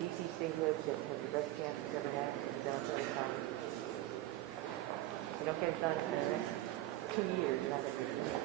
DC statehood that has the best chance it's ever had to be done every time. If you don't get it done in the next 2 years, you're not going to get it done.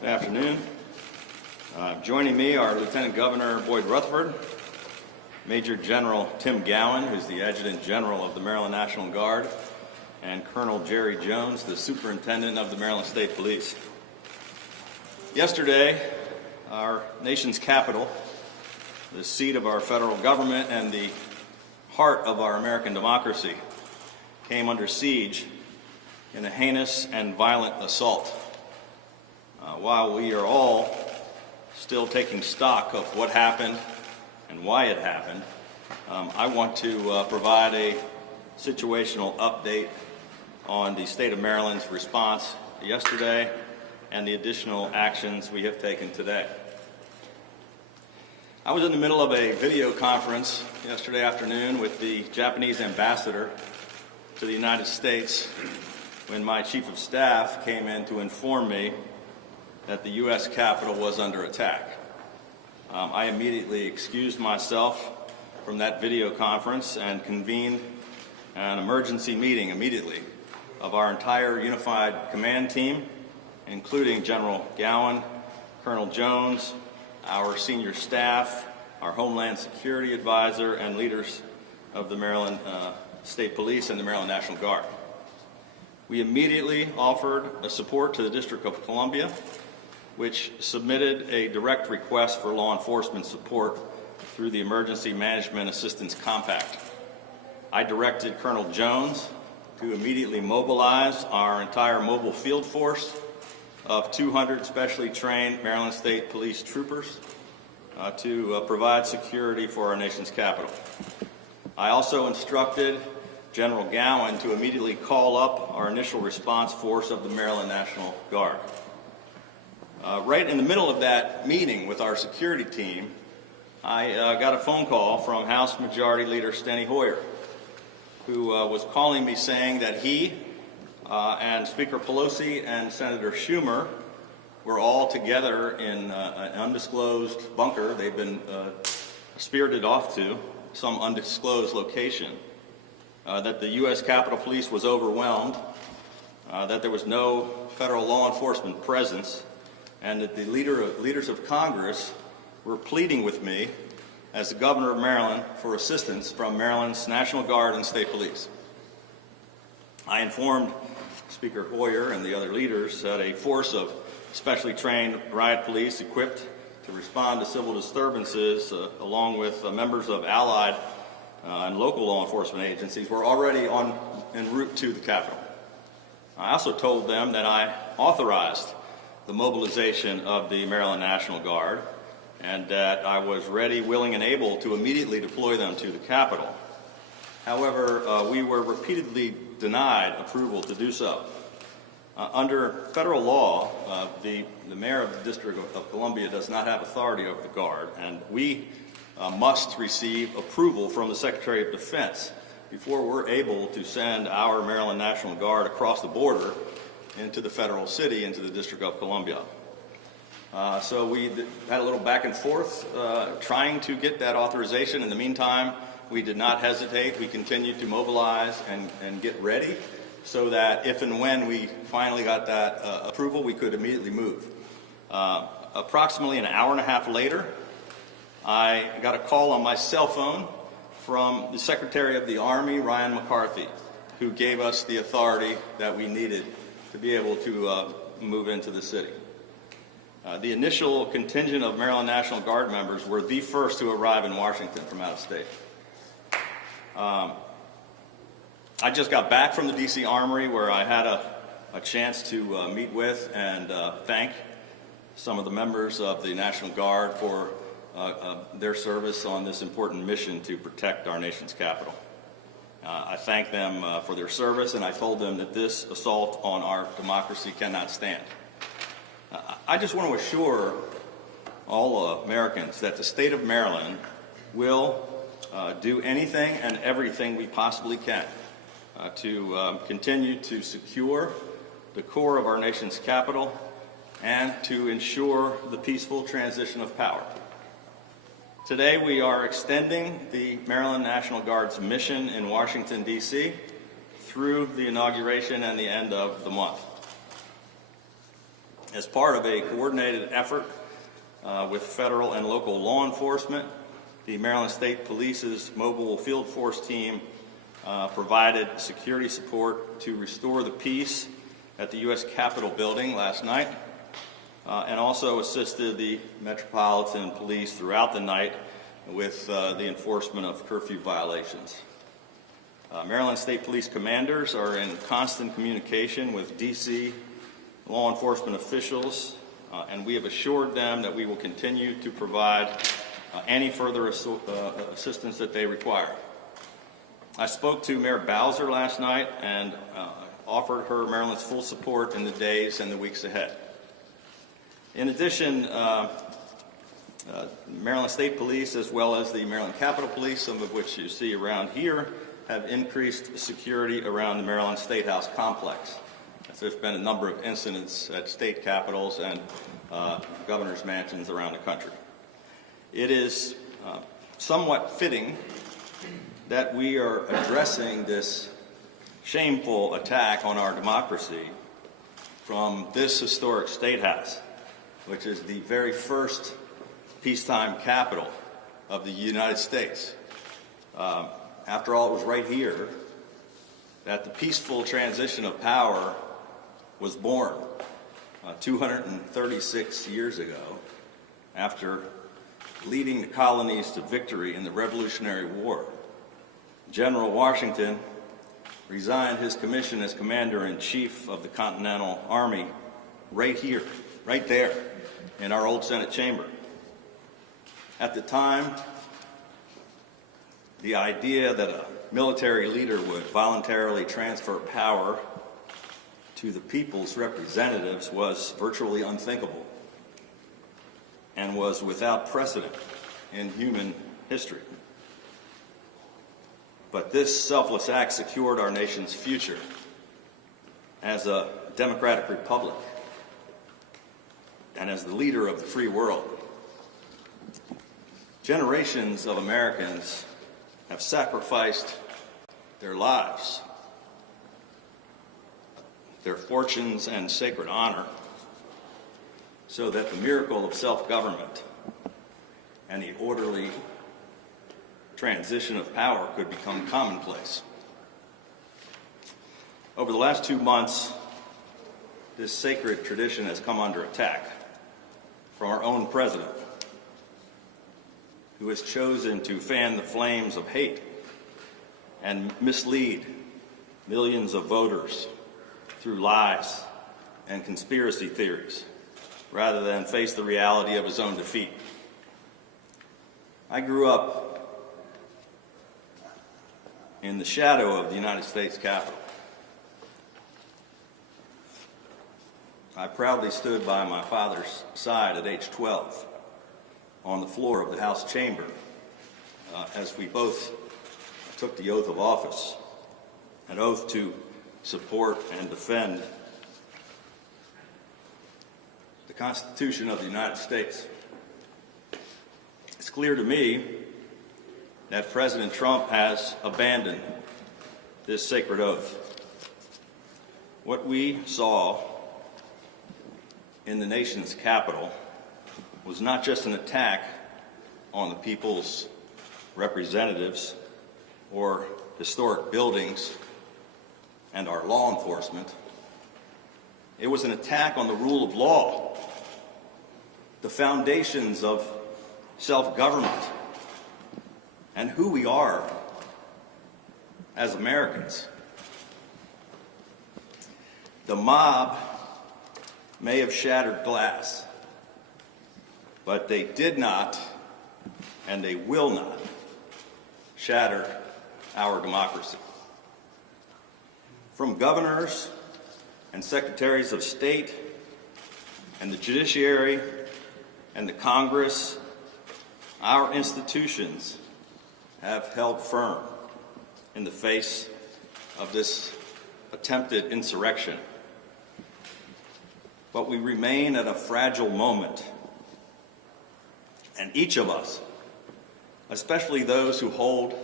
Good afternoon. Joining me are Lieutenant Governor Boyd Rutherford, Major General Tim Gowan, who's the Adjutant General of the Maryland National Guard, and Colonel Jerry Jones, the Superintendent of the Maryland State Police. Yesterday, our nation's capital, the seat of our federal government and the heart of our American democracy, came under siege in a heinous and violent assault. While we are all still taking stock of what happened and why it happened, I want to provide a situational update on the state of Maryland's response yesterday and the additional actions we have taken today. I was in the middle of a video conference yesterday afternoon with the Japanese ambassador to the United States when my chief of staff came in to inform me that the U.S. Capitol was under attack. I immediately excused myself from that video conference and convened an emergency meeting immediately of our entire unified command team, including General Gowan, Colonel Jones, our senior staff, our Homeland Security Advisor, and leaders of the Maryland State Police and the Maryland National Guard. We immediately offered a support to the District of Columbia, which submitted a direct request for law enforcement support through the Emergency Management Assistance Compact. I directed Colonel Jones to immediately mobilize our entire mobile field force of 200 specially trained Maryland State Police troopers to provide security for our nation's capital. I also instructed General Gowan to immediately call up our initial response force of the Maryland National Guard. Right in the middle of that meeting with our security team, I got a phone call from House Majority Leader Steny Hoyer, who was calling me saying that he and Speaker Pelosi and Senator Schumer were all together in an undisclosed bunker they've been spirited off to, some undisclosed location, that the U.S. Capitol Police was overwhelmed, that there was no federal law enforcement presence, and that the leaders of Congress were pleading with me as the governor of Maryland for assistance from Maryland's National Guard and State Police. I informed Speaker Hoyer and the other leaders that a force of specially trained riot police equipped to respond to civil disturbances, along with members of allied and local law enforcement agencies, were already en route to the Capitol. I also told them that I authorized the mobilization of the Maryland National Guard and that I was ready, willing, and able to immediately deploy them to the Capitol. However, we were repeatedly denied approval to do so. Under federal law, the mayor of the District of Columbia does not have authority over the Guard, and we must receive approval from the Secretary of Defense before we're able to send our Maryland National Guard across the border into the federal city, into the District of Columbia. So we had a little back and forth trying to get that authorization. In the meantime, we did not hesitate. We continued to mobilize and get ready so that if and when we finally got that approval, we could immediately move. Approximately an hour and a half later, I got a call on my cell phone from the Secretary of the Army, Ryan McCarthy, who gave us the authority that we needed to be able to move into the city. The initial contingent of Maryland National Guard members were the first to arrive in Washington from out of state. I just got back from the D.C. Armory, where I had a chance to meet with and thank some of the members of the National Guard for their service on this important mission to protect our nation's capital. I thank them for their service, and I told them that this assault on our democracy cannot stand. I just want to assure all Americans that the state of Maryland will do anything and everything we possibly can to continue to secure the core of our nation's capital and to ensure the peaceful transition of power. Today, we are extending the Maryland National Guard's mission in Washington, D.C. through the inauguration and the end of the month. As part of a coordinated effort with federal and local law enforcement. The Maryland State Police's mobile field force team provided security support to restore the peace at the U.S. Capitol building last night, and also assisted the Metropolitan Police throughout the night with the enforcement of curfew violations. Maryland State Police commanders are in constant communication with D.C. law enforcement officials, and we have assured them that we will continue to provide any further assistance that they require. I spoke to Mayor Bowser last night and offered her Maryland's full support in the days and the weeks ahead. In addition, Maryland State Police, as well as the Maryland Capitol Police, some of which you see around here, have increased security around the Maryland State House complex. There's been a number of incidents at state capitals and governor's mansions around the country. It is somewhat fitting that we are addressing this shameful attack on our democracy from this historic state house, which is the very first peacetime capital of the United States. After all, it was right here that the peaceful transition of power was born 236 years ago, after leading the colonies to victory in the Revolutionary War. General Washington resigned his commission as Commander-in-Chief of the Continental Army right here, right there, in our old Senate chamber. At the time, the idea that a military leader would voluntarily transfer power to the people's representatives was virtually unthinkable and was without precedent in human history. But this selfless act secured our nation's future as a democratic republic and as the leader of the free world. Generations of Americans have sacrificed their lives, their fortunes, and sacred honor so that the miracle of self-government and the orderly transition of power could become commonplace. Over the last 2 months, this sacred tradition has come under attack from our own president, who has chosen to fan the flames of hate and mislead millions of voters through lies and conspiracy theories, rather than face the reality of his own defeat. I grew up in the shadow of the United States Capitol. I proudly stood by my father's side at age 12 on the floor of the House chamber as we both took the oath of office, an oath to support and defend the Constitution of the United States. It's clear to me that President Trump has abandoned this sacred oath. What we saw in the nation's capital was not just an attack on the people's representatives or historic buildings and our law enforcement. It was an attack on the rule of law, the foundations of self-government, and who we are as Americans. The mob may have shattered glass, but they did not, and they will not, shatter our democracy. From governors and secretaries of state and the judiciary and the Congress, our institutions have held firm in the face of this attempted insurrection. But we remain at a fragile moment, and each of us, especially those who hold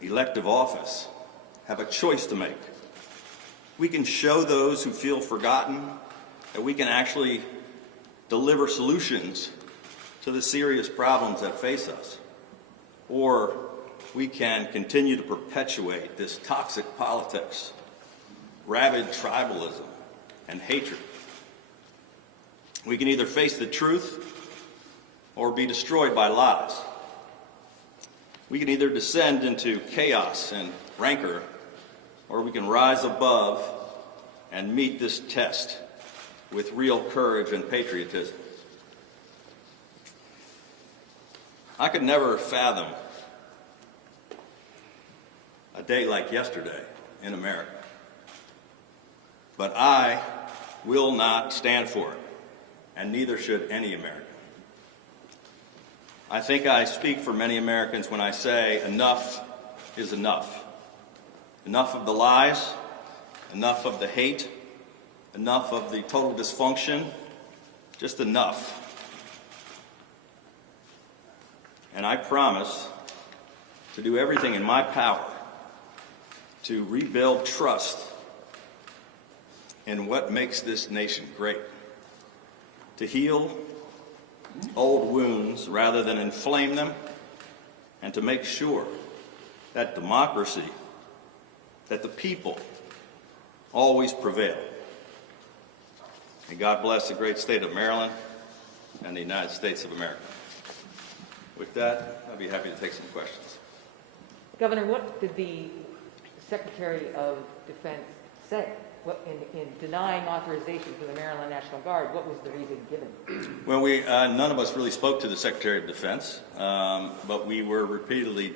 elective office, have a choice to make. We can show those who feel forgotten that we can actually deliver solutions to the serious problems that face us, or we can continue to perpetuate this toxic politics, rabid tribalism, and hatred. We can either face the truth or be destroyed by lies. We can either descend into chaos and rancor, or we can rise above and meet this test with real courage and patriotism. I could never fathom a day like yesterday in America, but I will not stand for it, and neither should any American. I think I speak for many Americans when I say enough is enough. Enough of the lies, enough of the hate, enough of the total dysfunction, just enough. And I promise to do everything in my power to rebuild trust in what makes this nation great, to heal old wounds rather than inflame them, and to make sure that democracy, that the people always prevail. And God bless the great state of Maryland and the United States of America. With that, I'd be happy to take some questions. Governor, what did the Secretary of Defense say? What, in denying authorization for the Maryland National Guard, what was the reason given? Well, none of us really spoke to the Secretary of Defense, but we were repeatedly,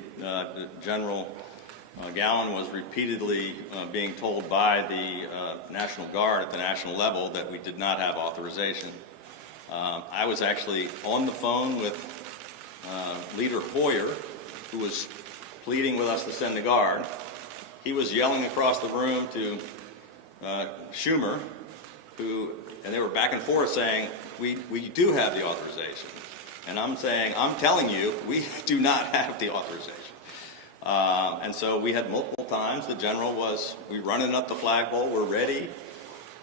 General Gowan was repeatedly being told by the National Guard at the national level that we did not have authorization. I was actually on the phone with Leader Hoyer, who was pleading with us to send the Guard. He was yelling across the room to Schumer, and they were back and forth saying, we do have the authorization. And I'm saying, I'm telling you, we do not have the authorization. And so we had multiple times, the general was, we running up the flagpole, we're ready,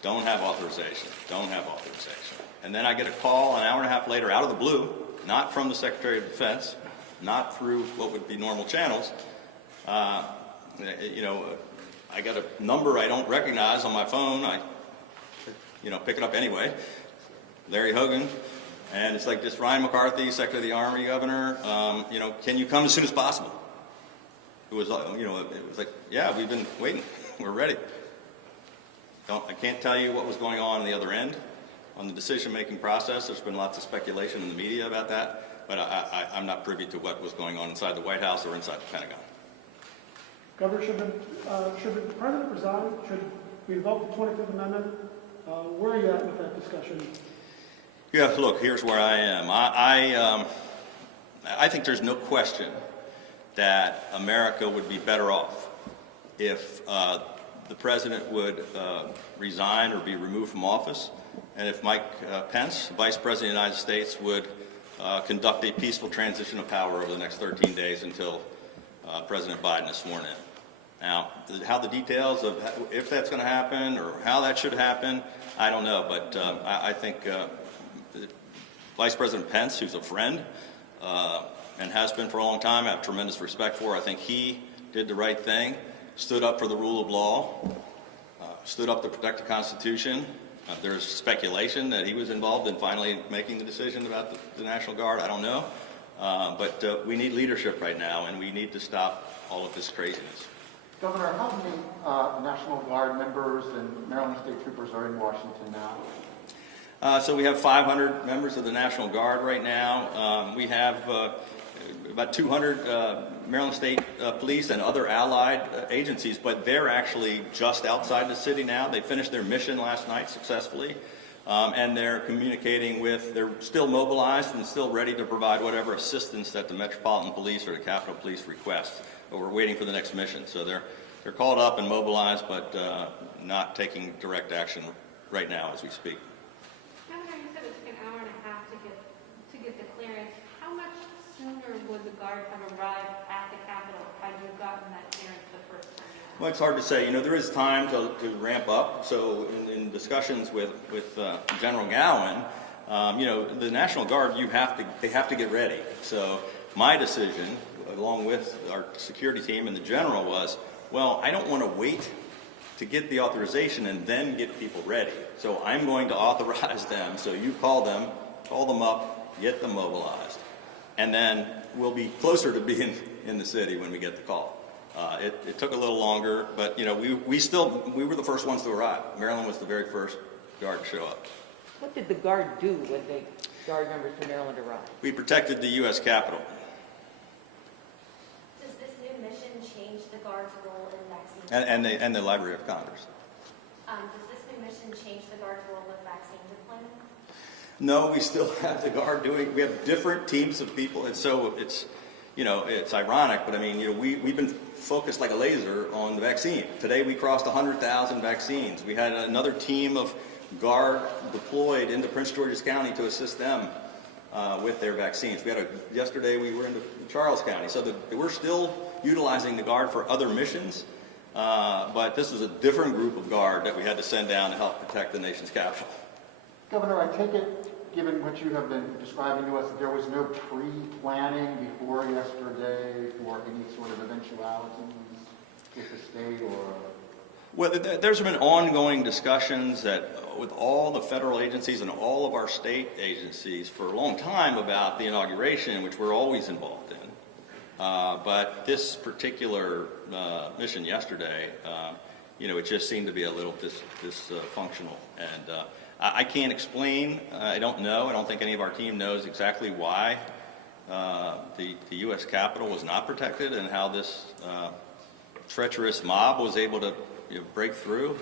don't have authorization, don't have authorization. And then I get a call an hour and a half later out of the blue, not from the Secretary of Defense, not through what would be normal channels. I got a number I don't recognize on my phone. I, pick it up anyway. Larry Hogan. And it's like, just Ryan McCarthy, Secretary of the Army, Governor, can you come as soon as possible? It was, it was like, yeah, we've been waiting. We're ready. I can't tell you what was going on the other end on the decision-making process. There's been lots of speculation in the media about that, but I'm not privy to what was going on inside the White House or inside the Pentagon. Governor, should the President resign? Should we invoke the 25th Amendment? Where are you at with that discussion? Yeah, look, here's where I am. I think there's no question that America would be better off if the President would resign or be removed from office, and if Mike Pence, Vice President of the United States, would conduct a peaceful transition of power over the next 13 days until President Biden is sworn in. Now, how the details of if that's going to happen or how that should happen, I don't know. But I think Vice President Pence, who's a friend and has been for a long time, I have tremendous respect for. I think he did the right thing, stood up for the rule of law, stood up to protect the Constitution. There's speculation that he was involved in finally making the decision about the National Guard. I don't know. But we need leadership right now, and we need to stop all of this craziness. Governor, how many National Guard members and Maryland State Troopers are in Washington now? So we have 500 members of the National Guard right now. We have about 200 Maryland State Police and other allied agencies, but they're actually just outside the city now. They finished their mission last night successfully. And they're communicating they're still mobilized and still ready to provide whatever assistance that the Metropolitan Police or the Capitol Police request. But we're waiting for the next mission. So they're called up and mobilized, but not taking direct action right now as we speak. Governor, you said it took an hour and a half to get the clearance. How much sooner would the Guard have arrived at the Capitol had you gotten that clearance the first time? Well, it's hard to say. There is time to ramp up. So in discussions with General Gowan, The National Guard, they have to get ready. So my decision, along with our security team and the general, was, well, I don't want to wait to get the authorization and then get people ready. So I'm going to authorize them. So you call them up, get them mobilized, and then we'll be closer to being in the city when we get the call. It took a little longer, but we were the first ones to arrive. Maryland was the very first Guard to show up. What did the Guard do when the Guard members from Maryland arrived? We protected the U.S. Capitol. Does this new mission change the Guard's role in vaccine? And the Library of Congress. Does this new mission change the Guard's role with vaccine deployment? No, we still have the Guard doing. We have different teams of people, and so it's ironic, but I mean, we've been focused like a laser on the vaccine. Today we crossed 100,000 vaccines. We had another team of Guard deployed into Prince George's County to assist them with their vaccines. Yesterday we were in Charles County, so we're still utilizing the Guard for other missions, but this was a different group of Guard that we had to send down to help protect the nation's capital. Governor, I take it, given what you have been describing to us, that there was no pre-planning before yesterday for any sort of eventualities with the state or... Well, there's been ongoing discussions with all the federal agencies and all of our state agencies for a long time about the inauguration, which we're always involved in. But this particular mission yesterday, it just seemed to be a little dysfunctional. And I can't explain. I don't know. I don't think any of our team knows exactly why the U.S. Capitol was not protected and how this treacherous mob was able to break through.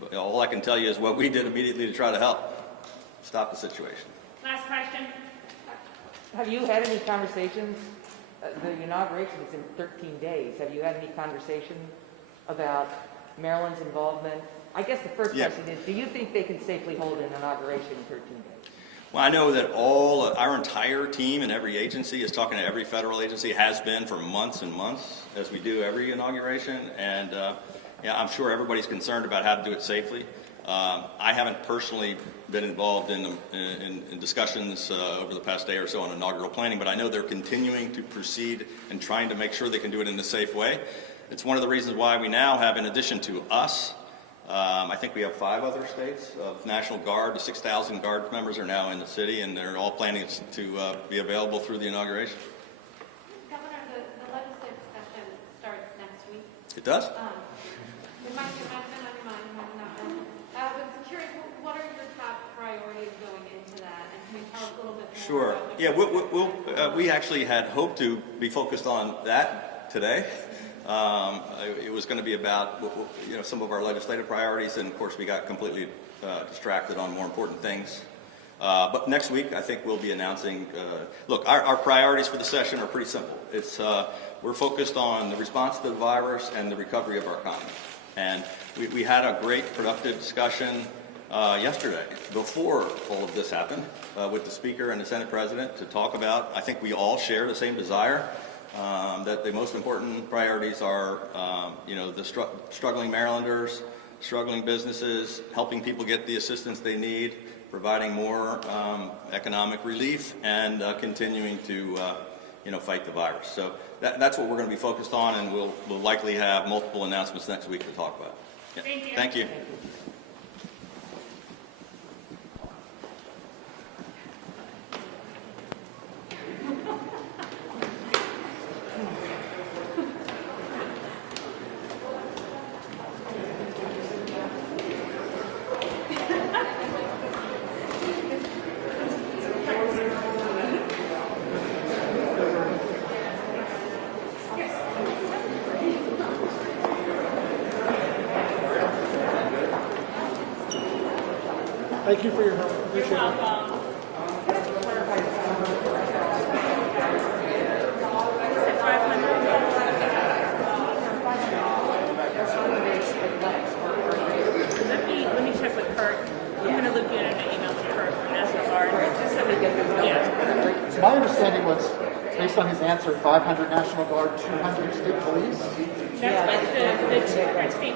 But all I can tell you is what we did immediately to try to help stop the situation. Last question. Have you had any conversations? The inauguration is in 13 days. Have you had any conversation about Maryland's involvement? I guess the first question is, do you think they can safely hold an inauguration in 13 days? Well, I know that our entire team and every agency is talking to every federal agency, has been for months and months, as we do every inauguration. And I'm sure everybody's concerned about how to do it safely. I haven't personally been involved in discussions over the past day or so on inaugural planning, but I know they're continuing to proceed and trying to make sure they can do it in a safe way. It's one of the reasons why we now have, in addition to us, I think we have 5 other states of National Guard. The 6,000 Guard members are now in the city, and they're all planning to be available through the inauguration. Governor, the legislative session starts next week. It does? It might have been on your mind, it might not have been. I was curious, what are your top priorities going into that? And can you tell us a little bit more Sure. about Yeah, we actually had hoped to be focused on that today. It was going to be about some of our legislative priorities, and of course we got completely distracted on more important things. But next week I think we'll be announcing. Look, our priorities for the session are pretty simple. We're focused on the response to the virus and the recovery of our economy. And we had a great productive discussion yesterday before all of this happened with the Speaker and the Senate President to talk about. I think we all share the same desire. That the most important priorities are, the struggling Marylanders, struggling businesses, helping people get the assistance they need, providing more economic relief, and continuing to, fight the virus. So that's what we're going to be focused on, and we'll likely have multiple announcements next week to talk about. Yeah. Thank you. Thank you. Thank you for your help. Appreciate it. Let me check with Kurt. I'm going to look in an email to Kurt from National Guard. So my understanding was, based on his answer, 500 National Guard, 200 state police? That's what the state